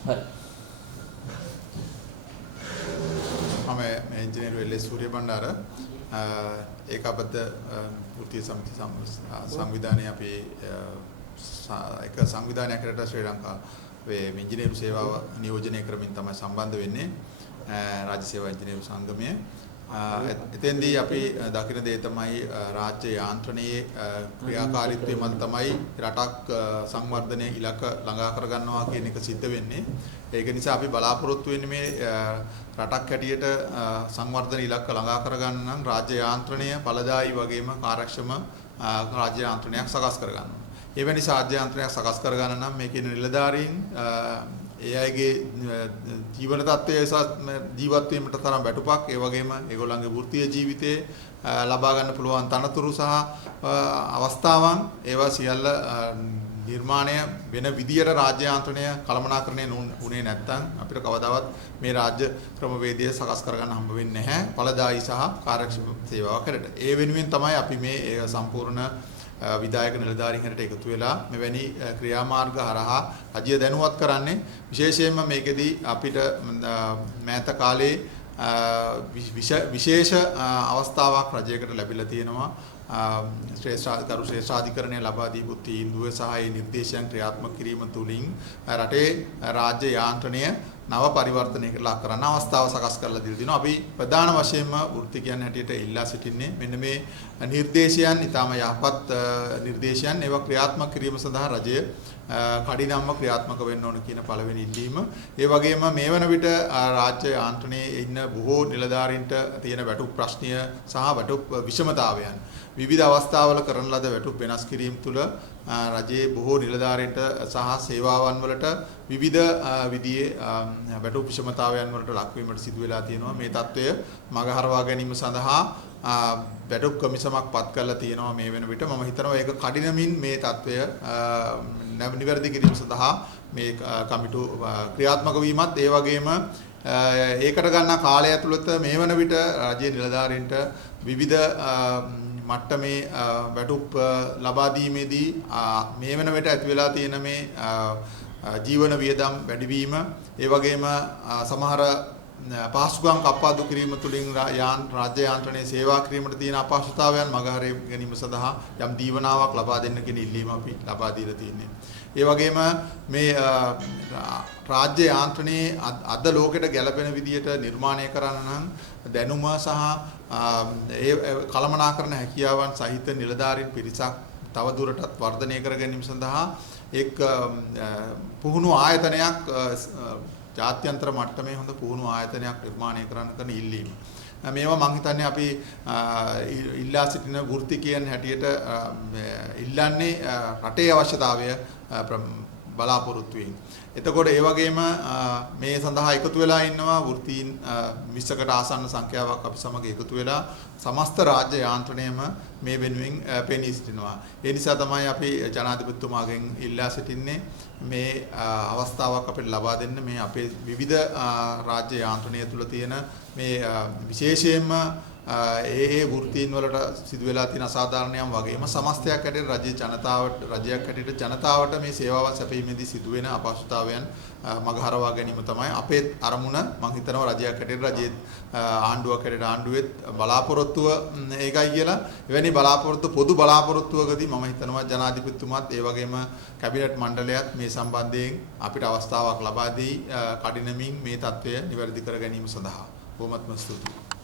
හරි. මම එන්ජිනියර් වෙල්ලේ සූර්ය බණ්ඩාර ඒකාබද්ධ වෘත්තීය සමිති සංවිධානයේ අපි එක සංවිධානයකට ශ්‍රී ලංකාවේ එන්ජිනියර් සේවාව නියෝජනය කරමින් තමයි සම්බන්ධ වෙන්නේ රාජ්‍ය සේවා එන්ජිනියර් සංගමය. එතෙන්දී අපි දකින දේ තමයි රාජ්‍ය යාන්ත්‍රණයේ ක්‍රියාකාරීත්වය මත තමයි රටක් සංවර්ධනයේ ඉලක්ක ළඟා කර ගන්නවා කියන එක සිද්ධ වෙන්නේ. ඒක නිසා අපි බලාපොරොත්තු වෙන්නේ මේ රටක් හැටියට සංවර්ධන ඉලක්ක ළඟා කර ගන්න නම් රාජ්‍ය යාන්ත්‍රණය ඵලදායී වගේම කාර්යක්ෂම රාජ්‍ය යාන්ත්‍රණයක් සකස් කර ගන්න ඕනේ. එවැනි රාජ්‍ය යාන්ත්‍රණයක් සකස් කර ගන්න නම් මේකේ නිලධාරීන් ඒ අයගේ ජීවන තත්ත්වය ජීවත් වීමට තරම් වැටුපක් ඒ වගේම ඒගොල්ලන්ගේ වෘත්තීය ජීවිතයේ ලබා ගන්න පුළුවන් තනතුරු සහ අවස්ථාවන් ඒවා සියල්ල නිර්මාණය වෙන විදියට රාජ්‍ය යාන්ත්‍රණය කළමනාකරණය වුණේ නැත්නම් අපිට කවදාවත් මේ රාජ්‍ය ක්‍රමවේදය සකස් කරගන්න හම්බ වෙන්නේ නැහැ ඵලදායී සහ කාර්යක්ෂම සේවාවකට. ඒ වෙනුවෙන් තමයි අපි මේ සම්පූර්ණ විධායක නිලධාරීන් හැට එකතු වෙලා මෙවැනි ක්‍රියාමාර්ග හරහා රජය දැනුවත් කරන්නේ. විශේෂයෙන්ම මේකෙදී අපිට මෑත කාලේ විශේෂ අවස්ථාවක් රජයකට ලැබිලා තියෙනවා. ශ්‍රේෂ්ඨාධිකරණය ලබා දීපු තීන්දුව සහ ඒ නිර්දේශයන් ක්‍රියාත්මක කිරීම තුළින් රටේ රාජ්‍ය යාන්ත්‍රණය නව පරිවර්තනයකට ලක් කරන්න අවස්ථාව සකස් කරලා දීලා තිනවා. අපි ප්‍රධාන වශයෙන්ම වෘත්තිකයන් හැටියට ඉල්ලා සිටින්නේ මෙන්න මේ නිර්දේශයන් ඊටම යහපත් නිර්දේශයන් ඒවා ක්‍රියාත්මක කිරීම සඳහා රජය කඩිනම්ම ක්‍රියාත්මක වෙන්න ඕන කියන පළවෙනි ඉල්ලීම. ඒ වගේම මේ වන විට රාජ්‍ය යාන්ත්‍රණයේ ඉන්න බොහෝ නිලධාරීන්ට තියෙන වැටුප් ප්‍රශ්නය සහ වැටුප් විෂමතාවයන් විවිධ අවස්ථාවල කරන ලද වැටුප් වෙනස් කිරීම තුළ රජයේ බොහෝ නිලධාරීන්ට සහ සේවාවන් වලට විවිධ විදිහේ වැටුප් විෂමතාවයන් වලට ලක්වීමට සිදු වෙලා තියෙනවා. මේ తত্ত্বය මගහරවා ගැනීම සඳහා වැටුප් කමිසමක් පත් කරලා තියෙනවා මේ වෙන විට. මම හිතනවා ඒක කඩිනමින් මේ తত্ত্বය නිවැරදි කිරීම සඳහා මේ කමිටු ක්‍රියාත්මක වීමත් ඒ වගේම ඒකට ගන්න කාලය ඇතුළත මේ වන විට රජයේ නිලධාරීන්ට විවිධ මට්ටමේ වැටුප් ලබා දීමේදී මේ වෙන විට ඇති වෙලා තියෙන මේ ජීවන වියදම් වැඩිවීම ඒ වගේම සමහර පහසුකම් කප්පාදු කිරීම තුළින් රාජ්‍ය යාන්ත්‍රණයේ සේවා කිරීමට තියෙන අපහසුතාවයන් මගහර ගැනීම සඳහා යම් දීවනාවක් ලබා දෙන්න කියන ඉල්ලීම අපි ලබා දීලා තියෙන්නේ. ඒ වගේම මේ රාජ්‍ය යාන්ත්‍රණයේ අද ලෝකෙට ගැලපෙන විදියට නිර්මාණය කරන්න නම් දැනුම සහ ඒ කළමනාකරණ හැකියාවන් සහිත නිලධාරීන් පිරිසක් තව දුරටත් වර්ධනය කර ගැනීම සඳහා එක් පුහුණු ආයතනයක් ජාත්‍යන්තර මට්ටමේ හොඳ පුහුණු ආයතනයක් නිර්මාණය කරන්න කරන ඉල්ලීම. මේවා මම හිතන්නේ අපි ඉල්ලා සිටින වෘත්තිකයන් හැටියට ඉල්ලන්නේ රටේ අවශ්‍යතාවය බලාපොරොත්තු වෙමින්. එතකොට ඒ වගේම මේ සඳහා එකතු වෙලා ඉන්නවා වෘත්තීන් 20කට ආසන්න සංඛ්‍යාවක් අපි සමග එකතු වෙලා සමස්ත රාජ්‍ය යාන්ත්‍රණයම මේ වෙනුවෙන් පෙනී සිටිනවා. ඒ නිසා තමයි අපි ජනාධිපතිතුමාගෙන් ඉල්ලා සිටින්නේ මේ අවස්ථාවක් අපිට ලබා දෙන්න මේ අපේ විවිධ රාජ්‍ය යාන්ත්‍රණය තුළ තියෙන මේ විශේෂයෙන්ම ඒ වෘත්තීන් වලට සිදු වෙලා තියෙන අසාධාරණයන් වගේම සමස්තයක් හැටියට රජයක් හැටියට ජනතාවට මේ සේවාවන් සැපයීමේදී සිදුවෙන අපහසුතාවයන් මගහරවා ගැනීම තමයි අපේ අරමුණ. මම හිතනවා රජයක් හැටියට රජයේ ආණ්ඩුවක් හැටියට ආණ්ඩුවෙත් බලාපොරොත්තුව ඒකයි කියලා. එවැනි බලාපොරොත්තු පොදු බලාපොරොත්තුවකදී මම හිතනවා ජනාධිපතිතුමාත් ඒ වගේම කැබිනට් මණ්ඩලයත් මේ සම්බන්ධයෙන් අපිට අවස්ථාවක් ලබා දී කඩිනමින් මේ තත්ත්වය නිවැරදි කර ගැනීම සඳහා බොහොමත්ම ස්තුතියි.